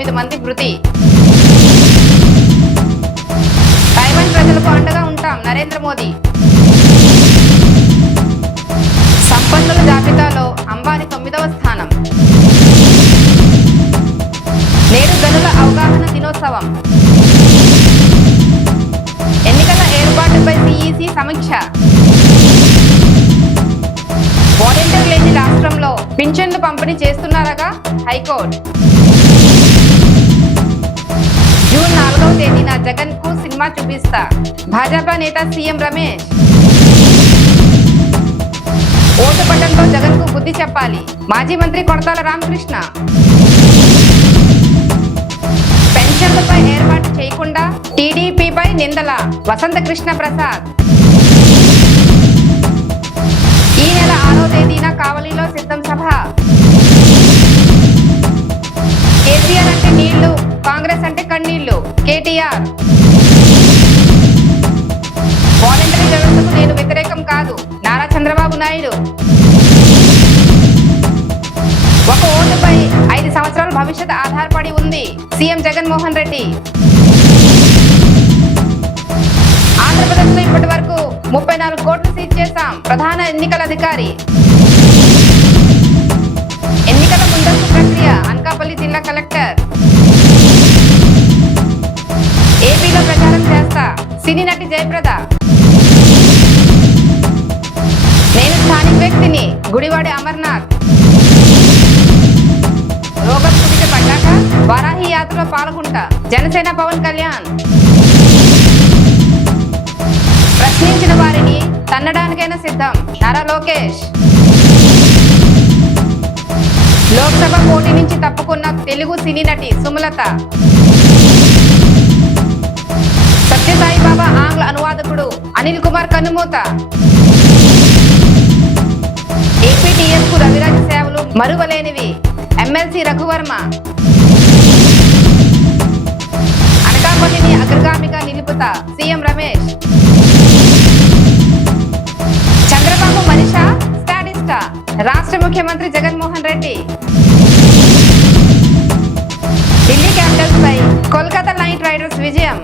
తొమ్మిది మంది మృతి తైవాన్ ప్రజలకు అండగా ఉంటాం నరేంద్ర మోదీ. సంపన్నుల జాబితాలో అంబానీ తొమ్మిదవ స్థానం. నేడు గనుల అవగాహన దినోత్సవం. ఎన్నికల ఏర్పాటుపై సిఈసి సమీక్ష. వాలంటీర్ లేని రాష్ట్రంలో పింఛన్లు పంపిణీ చేస్తున్నారగా హైకోర్టు. జూన్ తేదీన జగన్కు సినిమా చూపిస్తా. భాజపా నేత సీఎం రమేష్. ఓటు పట్టంతో జగన్కు బుద్ధి చెప్పాలి. మాజీ మంత్రి కొడతాల రామకృష్ణ. పెన్షన్లపై ఏర్పాటు చేయకుండా టీడీపీపై నిందల. వసంత కృష్ణ ప్రసాద్. ఈ నెల ఆరో తేదీన కావలిలో సిద్ధం కాంగ్రెస్ అంటే కన్నీళ్ళు కేటీఆర్. వాలంటరీ వ్యవస్థకు నేను వ్యతిరేకం కాదు. నారా చంద్రబాబు నాయుడు. ఒక ఓటుపై ఐదు సంవత్సరాల భవిష్యత్ ఆధారపడి ఉంది. సీఎం జగన్మోహన్ రెడ్డి. ఆంధ్రప్రదేశ్లో ఇప్పటి వరకు ముప్పై నాలుగు కోట్లు సీజ్ చేశాం. ప్రధాన ఎన్నికల అధికారి. ఎన్నికల ముందస్తు సినీ నటి జయప్రద. నేను స్థానిక వ్యక్తిని గుడివాడి అమర్నాథ్. రోగం కుదిట పడ్డాక వారాహి యాత్రలో పాల్గొంటా జనసేన పవన్ కళ్యాణ్. ప్రశ్నించిన వారిని తన్నడానికైనా సిద్ధం. నారా లోకేష్. లోక్సభ పోటీ నుంచి తప్పుకున్న తెలుగు సినీ నటి సుమలత. సత్యసాయి బాబా ఆంగ్ల అనువాదకుడు అనిల్ కుమార్ కన్నుమూత. ఏపీటీఎస్కు రవిరాజ సేవలు మరువలేనివి. ఎమ్మెల్సీ రఘువర్మ. అనకాపల్లిని అగ్రగామిగా నిలుపుతా సీఎం రమేష్. చంద్రబాబు మనిష? స్టాటిస్టా? రాష్ట్ర ముఖ్యమంత్రి జగన్మోహన్ రెడ్డి. ఢిల్లీ క్యాపిటల్స్ పై కోల్కతా నైట్ రైడర్స్ విజయం.